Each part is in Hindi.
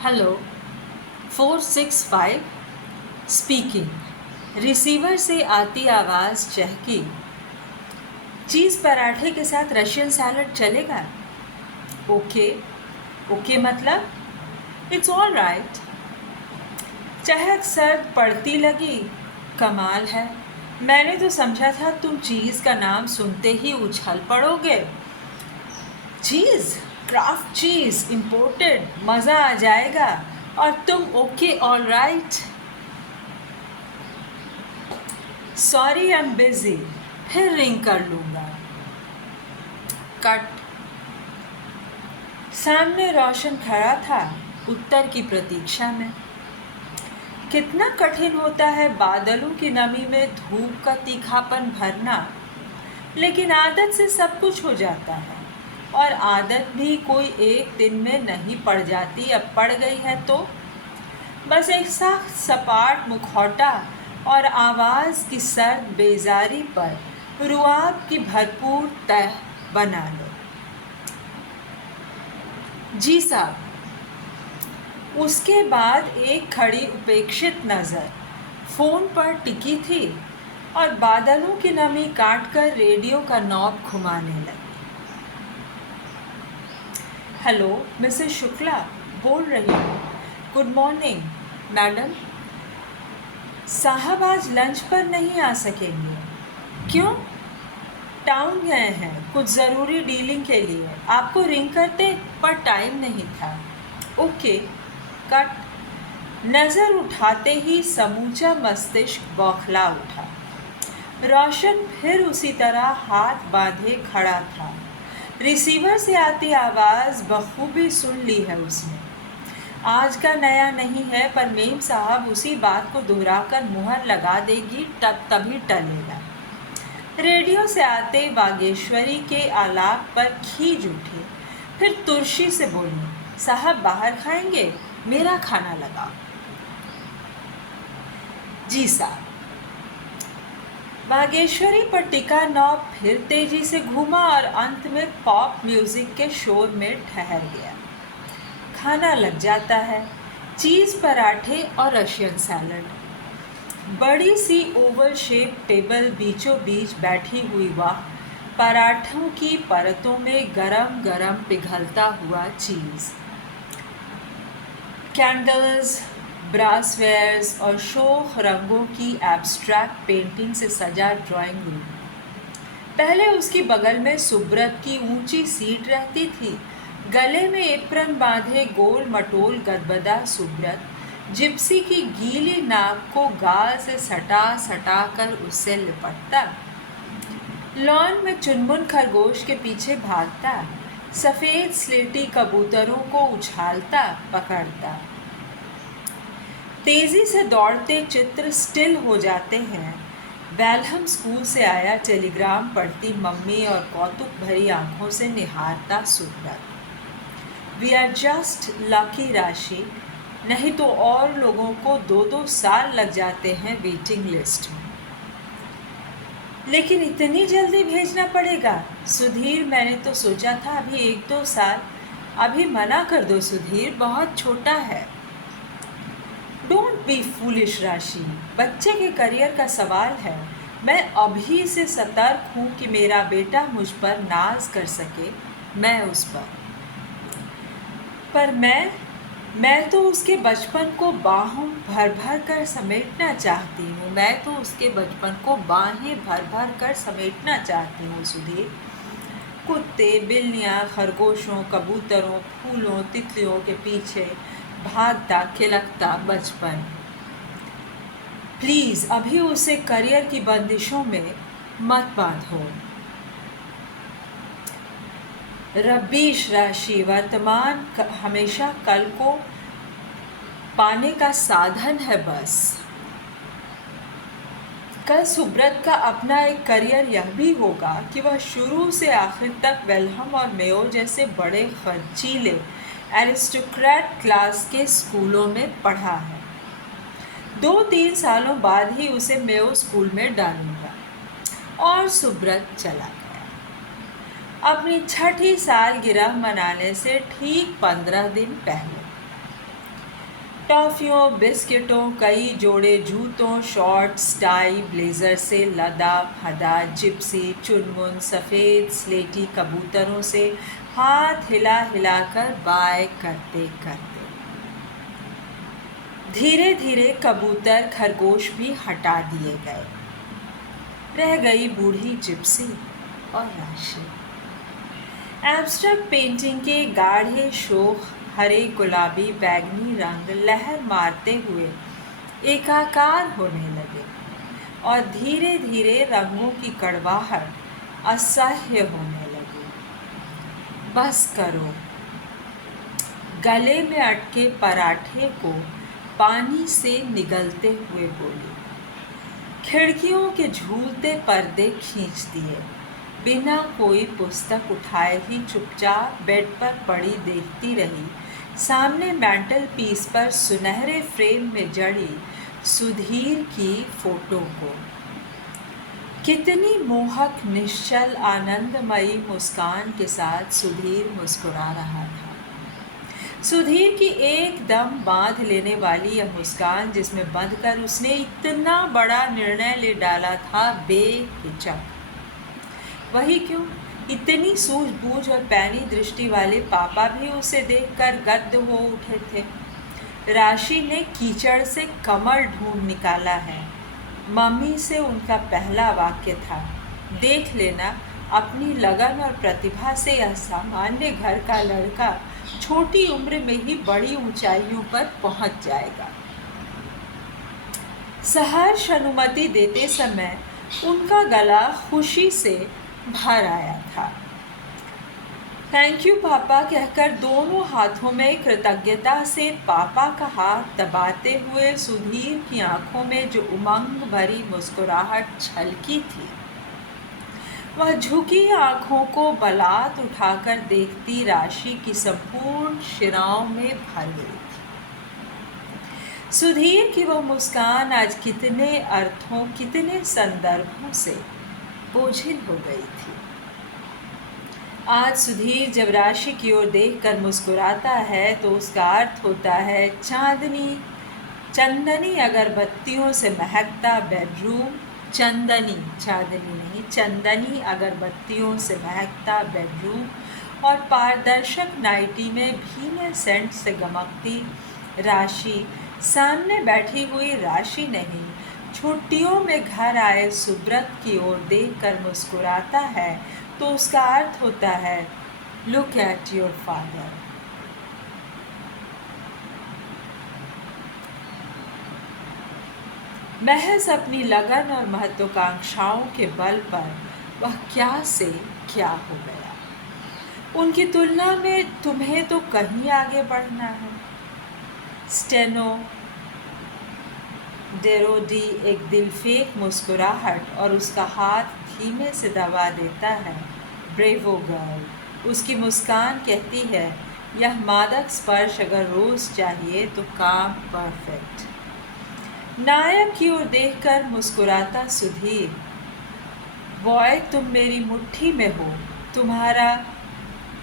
Hello 465 speaking. रिसीवर से आती आवाज़ चहकी। चीज़ पराठे के साथ रशियन सैलड चलेगा? ओके। ओके मतलब इट्स ऑल राइट। चहक सर्द पड़ती लगी। कमाल है, मैंने तो समझा था तुम चीज़ का नाम सुनते ही उछल पड़ोगे। चीज़, क्राफ्ट चीज़ इम्पोर्टेड, मज़ा आ जाएगा। और तुम okay all right. Sorry I am busy, फिर रिंग कर लूँगा। कट। सामने रोशन खड़ा था, उत्तर की प्रतीक्षा में। कितना कठिन होता है बादलों की नमी में धूप का तीखापन भरना, लेकिन आदत से सब कुछ हो जाता है। और आदत भी कोई एक दिन में नहीं पड़ जाती, अब पड़ गई है तो बस एक सख्त सपाट मुखौटा और आवाज़ की सर्द बेजारी पर रुआब की भरपूर तह बना लो। जी साहब। उसके बाद एक खड़ी उपेक्षित नज़र फ़ोन पर टिकी थी और बादलों की नमी काटकर रेडियो का नॉब घुमाने लगी। हेलो मिसेस शुक्ला बोल रही हूँ। Good morning madam. साहब आज लंच पर नहीं आ सकेंगे। क्यों? टाउन गए हैं कुछ ज़रूरी डीलिंग के लिए। आपको रिंग करते पर टाइम नहीं था। ओके। कट। नज़र उठाते ही समूचा मस्तिष्क बौखला उठा। रोशन फिर उसी तरह हाथ बांधे खड़ा था। रिसीवर से आती आवाज़ बखूबी सुन ली है उसने। आज का नया नहीं है, पर मेम साहब उसी बात को दोहराकर मुहर लगा देगी, तब तभी टलेगा। रेडियो से आते बागेश्वरी के आलाप पर खींच उठे, फिर तुर्शी से बोली, साहब बाहर खाएंगे? मेरा खाना लगाओ। जी साहब। बागेश्वरी पर टिका नॉब फिर तेजी से घूमा और अंत में पॉप म्यूजिक के शोर में ठहर गया। खाना लग जाता है। चीज़ पराठे और रशियन सैलड। बड़ी सी ओवल शेप टेबल बीचों बीच बैठी हुई वह पराठों की परतों में गरम गरम पिघलता हुआ चीज़। कैंडल्स, ब्रासवेयर्स और शोख रंगों की एब्स्ट्रैक्ट पेंटिंग से सजा ड्राइंग रूम। पहले उसकी बगल में सुब्रत की ऊंची सीट रहती थी। गले में एप्रन बांधे गोल मटोल गदबदा सुब्रत जिप्सी की गीली नाक को गाल से सटा सटा कर उससे लिपटता। लॉन में चुनमुन खरगोश के पीछे भागता, सफ़ेद स्लेटी कबूतरों को उछालता पकड़ता। तेज़ी से दौड़ते चित्र स्टिल हो जाते हैं। वेलहम स्कूल से आया टेलीग्राम पढ़ती मम्मी और कौतुक भरी आंखों से निहारता Subrata. We are just lucky Rashi, नहीं तो और लोगों को 2-2 साल लग जाते हैं वेटिंग लिस्ट में। लेकिन इतनी जल्दी भेजना पड़ेगा? सुधीर, मैंने तो सोचा था अभी 1-2 साल। अभी मना कर दो सुधीर, बहुत छोटा है। डोंट बी फूलिश राशि, बच्चे के करियर का सवाल है। मैं अभी से सतर्क हूँ कि मेरा बेटा मुझ पर नाज कर सके, मैं उस पर मैं तो उसके बचपन को बाहों भर भर कर समेटना चाहती हूँ। मैं तो उसके बचपन को बाहें भर भर कर समेटना चाहती हूँ सुधीर। कुत्ते, बिल्लियाँ, खरगोशों, कबूतरों, फूलों, तितलियों के पीछे भागता खिलकता बचपन। प्लीज़ अभी उसे करियर की बंदिशों में मत बांधो। रब्बीश राशि, वर्तमान हमेशा कल को पाने का साधन है बस। कल सुब्रत का अपना एक करियर यह भी होगा कि वह शुरू से आखिर तक वेलहम और मेयो जैसे बड़े खर्चीले एरिस्टोक्रेट क्लास के स्कूलों में पढ़ा है। 2-3 सालों बाद ही उसे मेयो स्कूल में डालूंगा। और सुब्रत चला गया अपनी छठी सालगिरह मनाने से ठीक 15 दिन पहले। टॉफ़ियों, बिस्किटों, कई जोड़े जूतों, शॉर्ट्स, टाई, ब्लेज़र से लदा फदा जिप्सी चुनमुन सफ़ेद स्लेटी कबूतरों से हाथ हिला हिलाकर बाय करते करते धीरे धीरे कबूतर खरगोश भी हटा दिए गए। रह गई बूढ़ी जिप्सी और राशि। एब्स्ट्रैक्ट पेंटिंग के गाढ़े शोख हरे गुलाबी बैगनी रंग लहर मारते हुए एकाकार होने लगे और धीरे धीरे रंगों की कड़वाहट असह्य होने लगी। बस करो, गले में अटके पराठे को पानी से निगलते हुए बोली। खिड़कियों के झूलते पर्दे खींच दिए, बिना कोई पुस्तक उठाए ही चुपचाप बेड पर पड़ी देखती रही सामने मैंटल पीस पर सुनहरे फ्रेम में जड़ी सुधीर की फोटो को। कितनी मोहक निश्चल आनंदमयी मुस्कान के साथ सुधीर मुस्कुरा रहा था। सुधीर की एकदम बांध लेने वाली यह मुस्कान, जिसमें बंधकर उसने इतना बड़ा निर्णय ले डाला था बेहिचक। वही क्यों, इतनी सूझबूझ और पैनी दृष्टि वाले पापा भी उसे देखकर गद्द हो उठे थे। राशि ने कीचड़ से कमल ढूंढ निकाला है, मम्मी से उनका पहला वाक्य था। देख लेना, अपनी लगन और प्रतिभा से यह सामान्य घर का लड़का छोटी उम्र में ही बड़ी ऊंचाइयों पर पहुंच जाएगा। सहर्ष अनुमति देते समय उनका गला खुशी से भर आया था। थैंक यू पापा कहकर दोनों हाथों में कृतज्ञता से पापा का हाथ दबाते हुए सुधीर की आंखों में जो उमंग भरी मुस्कुराहट छलकी थी, वह झुकी आंखों को बलात् उठाकर देखती राशि की संपूर्ण शिराओं में भर गई थी। सुधीर की वह मुस्कान आज कितने अर्थों, कितने संदर्भों से बोझिल हो गई थी। आज सुधीर जब राशि की ओर देखकर मुस्कुराता है तो उसका अर्थ होता है चंदनी अगरबत्तियों से महकता बेडरूम, चंदनी अगरबत्तियों से महकता बेडरूम और पारदर्शक नाइटी में भीने सेंट से गमकती राशि। सामने बैठी हुई राशि नहीं, छुट्टियों में घर आए सुब्रत की ओर देखकर मुस्कुराता है तो उसका अर्थ होता है लुक एट योर फादर। महज अपनी लगन और महत्वाकांक्षाओं के बल पर वह क्या से क्या हो गया। उनकी तुलना में तुम्हें तो कहीं आगे बढ़ना है। स्टेनो डेरोडी एक दिलफेक मुस्कुराहट और उसका हाथ धीमे से दबा देता है। ब्रेवो गर्ल, उसकी मुस्कान कहती है, यह मादक स्पर्श अगर रोज़ चाहिए तो काम परफेक्ट। नायक की ओर देखकर मुस्कुराता सुधीर, बॉय तुम मेरी मुट्ठी में हो, तुम्हारा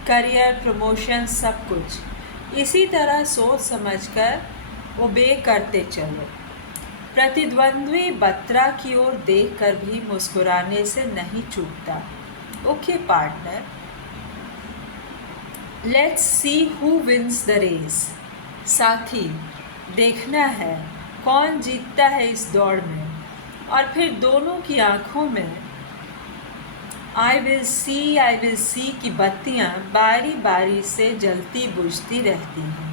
करियर, प्रमोशन, सब कुछ। इसी तरह सोच समझकर ओबे करते चलो। प्रतिद्वंद्वी बत्रा की ओर देखकर भी मुस्कुराने से नहीं चूकता। Okay partner, let's see who wins the race. साथी, देखना है कौन जीतता है इस दौड़ में। और फिर दोनों की आंखों में आई विल सी की बत्तियां बारी बारी से जलती बुझती रहती हैं।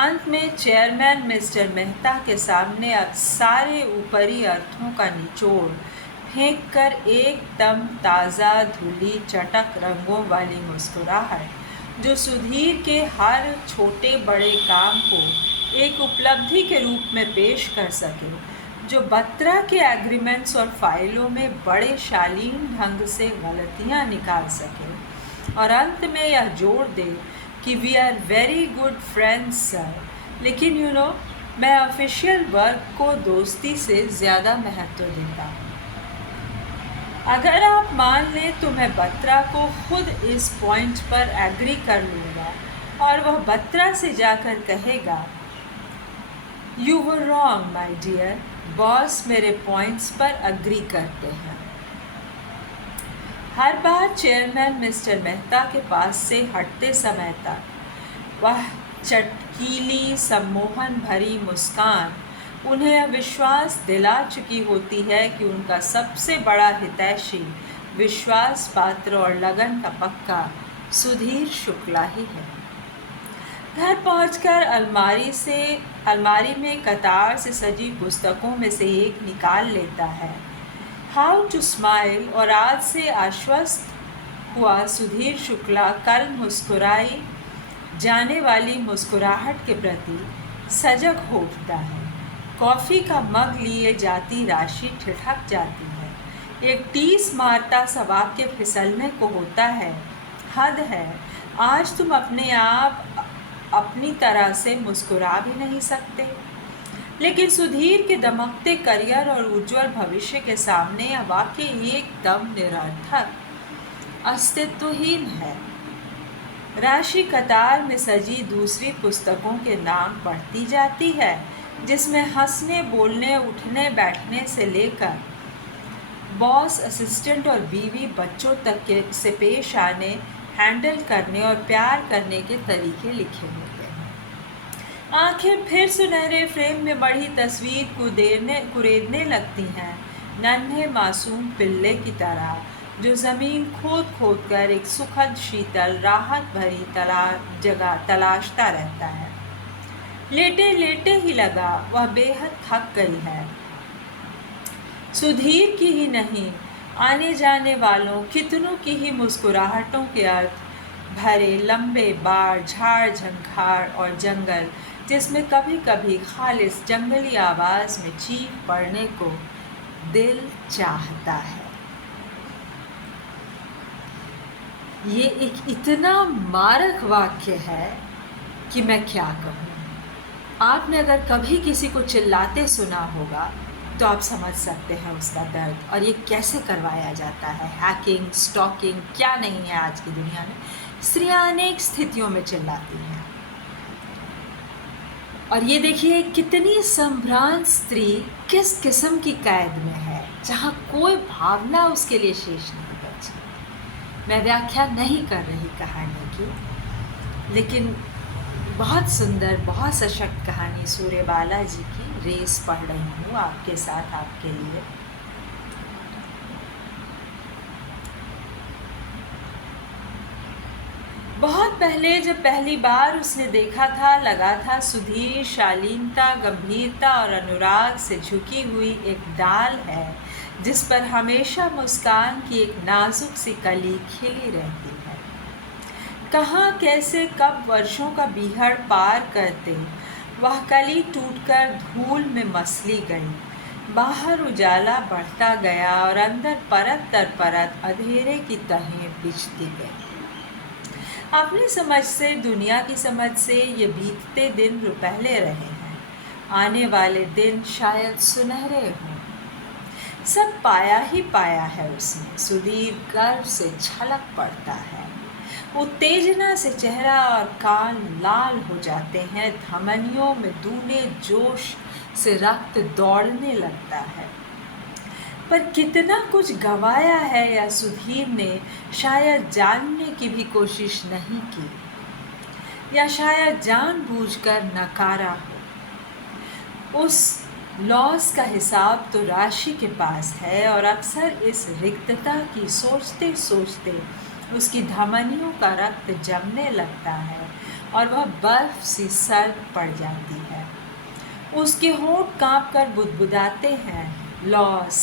अंत में चेयरमैन मिस्टर मेहता के सामने अब सारे ऊपरी अर्थों का निचोड़ फेंककर एकदम ताज़ा धुली चटक रंगों वाली मुस्कुराहट जो सुधीर के हर छोटे बड़े काम को एक उपलब्धि के रूप में पेश कर सके, जो बत्रा के एग्रीमेंट्स और फाइलों में बड़े शालीन ढंग से गलतियां निकाल सके और अंत में यह जोड़ दे कि we are very good friends sir, लेकिन मैं ऑफिशियल वर्क को दोस्ती से ज़्यादा महत्व देता हूँ। अगर आप मान लें तो मैं बत्रा को खुद इस पॉइंट पर एग्री कर लूँगा और वह बत्रा से जाकर कहेगा you were wrong my dear. Boss मेरे पॉइंट्स पर अग्री करते हैं। हर बार चेयरमैन मिस्टर मेहता के पास से हटते समय तक वह चटकीली सम्मोहन भरी मुस्कान उन्हें अविश्वास दिला चुकी होती है कि उनका सबसे बड़ा हितैषी, विश्वास पात्र और लगन का पक्का सुधीर शुक्ला ही है। घर पहुंचकर अलमारी में कतार से सजी पुस्तकों में से एक निकाल लेता है, हाउ टू स्माइल, और आज से आश्वस्त हुआ सुधीर शुक्ला कल मुस्कुराई जाने वाली मुस्कुराहट के प्रति सजग हो उठता है। कॉफ़ी का मग लिए जाती राशि ठिठक जाती है। एक टीस मारता सा वाक्य फिसलने को होता है, हद है, आज तुम अपने आप अपनी तरह से मुस्कुरा भी नहीं सकते। लेकिन सुधीर के दमकते करियर और उज्जवल भविष्य के सामने यह वाक्य एकदम निरर्थक, अस्तित्वहीन है। राशि कतार में सजी दूसरी पुस्तकों के नाम पढ़ती जाती है, जिसमें हंसने, बोलने, उठने बैठने से लेकर बॉस, असिस्टेंट और बीवी, बच्चों तक के से पेश आने, हैंडल करने और प्यार करने के तरीके लिखे होते हैं। आंखें फिर सुनहरे फ्रेम में बढ़ी तस्वीर कुरेदने लगती हैं, नन्हे मासूम पिल्ले की तरह, जो ज़मीन खोद खोद कर एक सुखद, शीतल, राहत भरी जगह तलाशता रहता है। लेटे लेटे ही लगा वह बेहद थक गई है। सुधीर की ही नहीं, आने जाने वालों कितनों की ही मुस्कुराहटों के अर्थ भरे लंबे बार, झाड़ झंखाड़ और जंगल, जिसमें कभी कभी खालिस जंगली आवाज़ में चीख पड़ने को दिल चाहता है। ये एक इतना मारक वाक्य है कि मैं क्या कहूँ। आपने अगर कभी किसी को चिल्लाते सुना होगा तो आप समझ सकते हैं उसका दर्द, और ये कैसे करवाया जाता है। हैकिंग, स्टॉकिंग, क्या नहीं है आज की दुनिया में। स्त्रियां अनेक स्थितियों में चिल्लाती हैं, और ये देखिए कितनी संभ्रांत स्त्री किस किस्म की कैद में है, जहाँ कोई भावना उसके लिए शेष नहीं बची। मैं व्याख्या नहीं कर रही कहानी की, लेकिन बहुत सुंदर, बहुत सशक्त कहानी सूर्यबाला जी की रेस पढ़ रही हूँ आपके साथ, आपके लिए। बहुत पहले जब पहली बार उसने देखा था, लगा था सुधीर शालीनता, गंभीरता और अनुराग से झुकी हुई एक डाल है, जिस पर हमेशा मुस्कान की एक नाजुक सी कली खिली रहती है। कहाँ, कैसे, कब वर्षों का बीहड़ पार करते वह कली टूटकर धूल में मसली गई। बाहर उजाला बढ़ता गया और अंदर परत दर परत अंधेरे की तहें बिछती गई। अपनी समझ से, दुनिया की समझ से ये बीतते दिन रुपहले रहे हैं। आने वाले दिन शायद सुनहरे हों। सब पाया ही पाया है उसने। सुधीर गर्व से छलक पड़ता है। उत्तेजना से चेहरा और कान लाल हो जाते हैं। धमनियों में दूने जोश से रक्त दौड़ने लगता है। पर कितना कुछ गंवाया है या सुधीर ने शायद जानने की भी कोशिश नहीं की, या शायद जानबूझकर नकारा हो। उस लॉस का हिसाब तो राशि के पास है, और अक्सर इस रिक्तता की सोचते सोचते उसकी धमनियों का रक्त जमने लगता है और वह बर्फ सी सर्द पड़ जाती है। उसके होंठ कांप कर बुदबुदाते हैं, लॉस,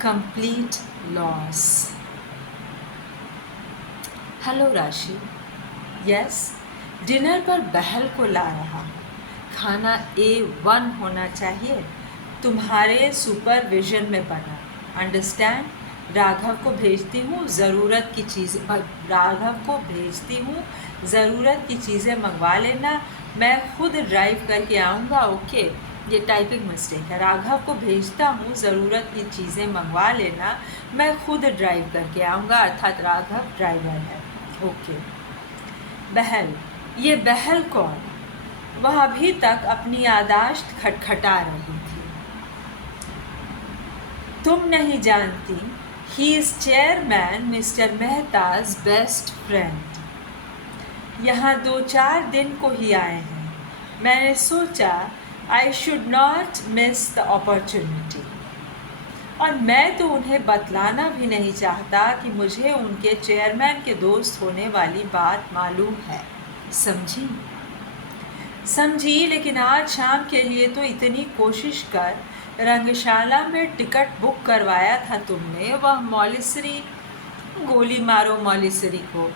कंप्लीट लॉस। हेलो राशि, यस, डिनर पर बहल को ला रहा हूँ। खाना A1 होना चाहिए, तुम्हारे सुपरविजन में बना, अंडरस्टैंड। राघव को भेजती हूँ, ज़रूरत की चीज़ें मंगवा लेना। मैं खुद ड्राइव करके आऊँगा। ओके, ये टाइपिंग मिस्टेक है। राघव को भेजता हूँ, ज़रूरत की चीज़ें मंगवा लेना, मैं खुद ड्राइव करके आऊँगा, अर्थात राघव ड्राइवर है। ओके। बहल, ये बहल कौन? वह अभी तक अपनी यादाश्त खटखटा रही थी। तुम नहीं जानती, he is chairman mister Mehta's best friend. यहाँ 2-4 दिन को ही आए हैं। मैंने सोचा I should not miss the opportunity. और मैं तो उन्हें बतलाना भी नहीं चाहता कि मुझे उनके चेयरमैन के दोस्त होने वाली बात मालूम है। समझी, लेकिन आज शाम के लिए तो इतनी कोशिश कर रंगशाला में टिकट बुक करवाया था तुमने। वह मॉलिसरी, गोली मारो मॉलिसरी को,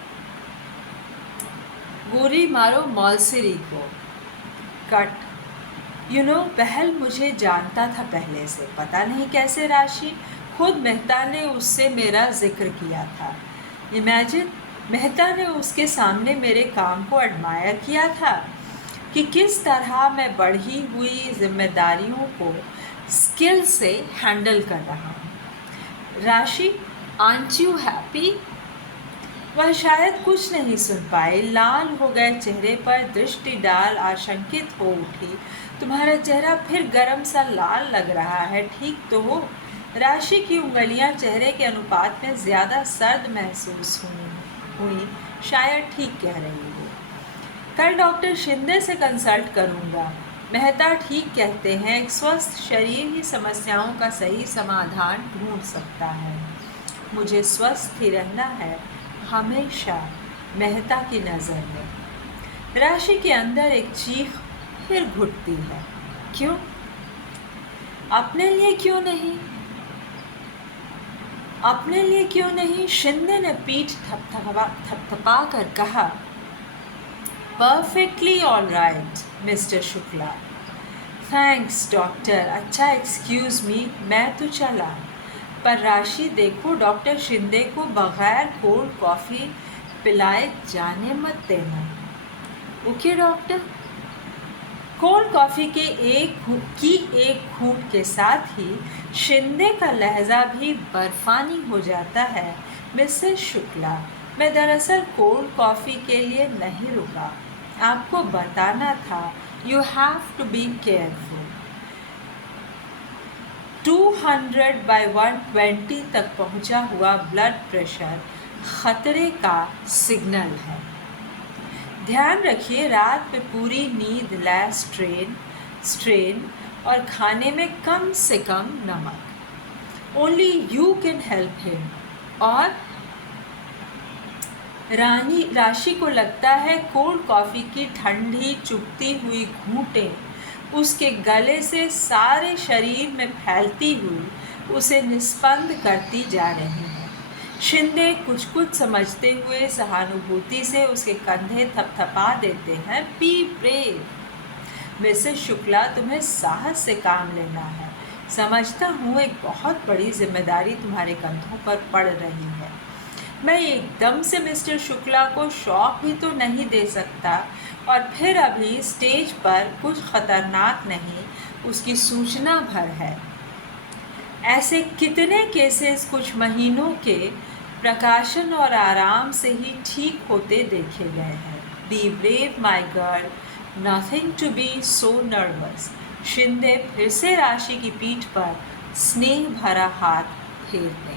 गोली मारो मॉलसरी को। कट। बहल मुझे जानता था पहले से, पता नहीं कैसे राशि, खुद मेहता ने उससे मेरा जिक्र किया था। इमेजिन, मेहता ने उसके सामने मेरे काम को एडमायर किया था कि किस तरह मैं बढ़ी हुई जिम्मेदारियों को स्किल से हैंडल कर रहा हूँ। राशि, आंट यू हैप्पी? वह शायद कुछ नहीं सुन पाए। लाल हो गए चेहरे पर दृष्टि डाल आशंकित हो उठी। तुम्हारा चेहरा फिर गरम सा लाल लग रहा है, ठीक तो हो? राशि की उंगलियां चेहरे के अनुपात में ज़्यादा सर्द महसूस हुई। शायद ठीक कह रही हो। कल डॉक्टर शिंदे से कंसल्ट करूंगा। मेहता ठीक कहते हैं, एक स्वस्थ शरीर ही समस्याओं का सही समाधान ढूंढ सकता है। मुझे स्वस्थ ही रहना है हमेशा, मेहता की नज़र में। राशि के अंदर एक चीख फिर घुटती है। क्यों? अपने लिए क्यों नहीं? अपने लिए क्यों नहीं? शिंदे ने पीठ थपथपा कर कहा, perfectly all right mister Shukla. Thanks doctor. अच्छा एक्सक्यूज़ मी, मैं तो चला। पर राशि देखो, डॉक्टर शिंदे को बग़ैर कोल्ड कॉफ़ी पिलाए जाने मत देना। Okay doctor. कोल्ड कॉफ़ी के एक घूंट के साथ ही शिंदे का लहजा भी बर्फानी हो जाता है। मिसेस शुक्ला, मैं दरअसल कोल्ड कॉफ़ी के लिए नहीं रुका, आपको बताना था। You have to be careful. 200/120 तक पहुंचा हुआ ब्लड प्रेशर खतरे का सिग्नल है। ध्यान रखिए, रात में पूरी नींद लैस स्ट्रेन और खाने में कम से कम नमक। Only you can help him. और राशि को लगता है कोल्ड कॉफ़ी की ठंडी चुभती हुई घूंटें उसके गले से सारे शरीर में फैलती हुई उसे निस्पंद करती जा रही हैं। शिंदे कुछ समझते हुए सहानुभूति से उसके कंधे थपथपा देते हैं। बी ब्रेव मिसेस शुक्ला, तुम्हें साहस से काम लेना है। समझता हूँ एक बहुत बड़ी जिम्मेदारी तुम्हारे कंधों पर पड़ रही है। मैं एकदम से मिस्टर शुक्ला को शॉक भी तो नहीं दे सकता, और फिर अभी स्टेज पर कुछ ख़तरनाक नहीं, उसकी सूचना भर है। ऐसे कितने केसेस कुछ महीनों के प्रकाशन और आराम से ही ठीक होते देखे गए हैं। Be brave my girl, nothing to be so nervous. Shinde फिर से राशि की पीठ पर स्नेह भरा हाथ फेरने